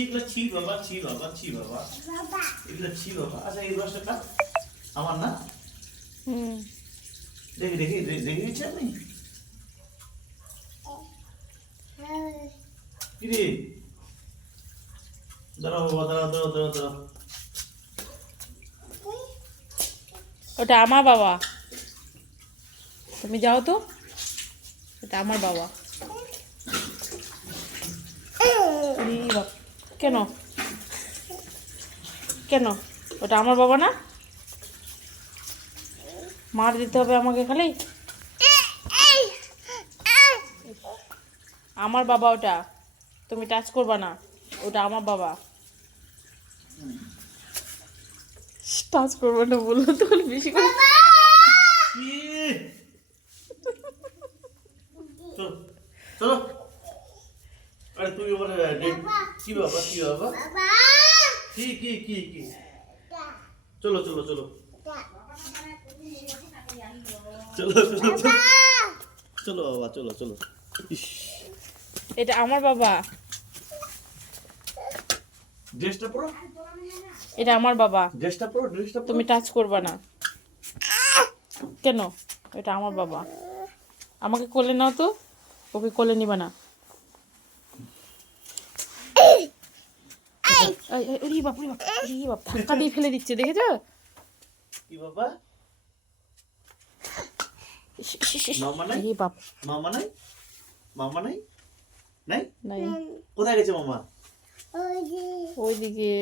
এগুলো ছি বাবা, ছি বাবা, ছি বাবা, এগুলো ছি বাবা। আচ্ছা এই ব্রাশটা আমার না? দেখি দেখি দেখে দিচ্ছি আপনি কি রে? দাঁড়াও বাবা, দাঁড়াও দাঁড়াও দাঁড়াও দাঁড়াও। ওটা আমার বাবা, তুমি যাও তো, এটা আমার বাবা। কেন কেন ওটা আমার বাবা না? মার দিতে হবে আমাকে খালি? আমার বাবা ওটা, তুমি টাচ করবা না, ওটা আমার বাবা। টাচ করবো না বললো তো বেশি করে। চলো চলো। আরে তুই ওখানে কি বাবা, কি বাবা, কি কি কি কি? চলো চলো চলো চলো চলো চলো চলো বাবা, চলো চলো। এটা আমার বাবা, ড্রেসটা পরো, এটা আমার বাবা, ড্রেসটা পরো, ড্রেসটা পরো। তুমি টাচ করবা না। কেন? এটা আমার বাবা, আমাকে কোলে নাও তো, ওকে কোলে নিবা না। ধাক্কা দিয়ে ফেলে দিচ্ছে, দেখেছো? কি বাবা? মামা নাই? মামা নাই? মামা নাই? নাই? নাই, কোথায় গেছে মামা? ওইদিকে।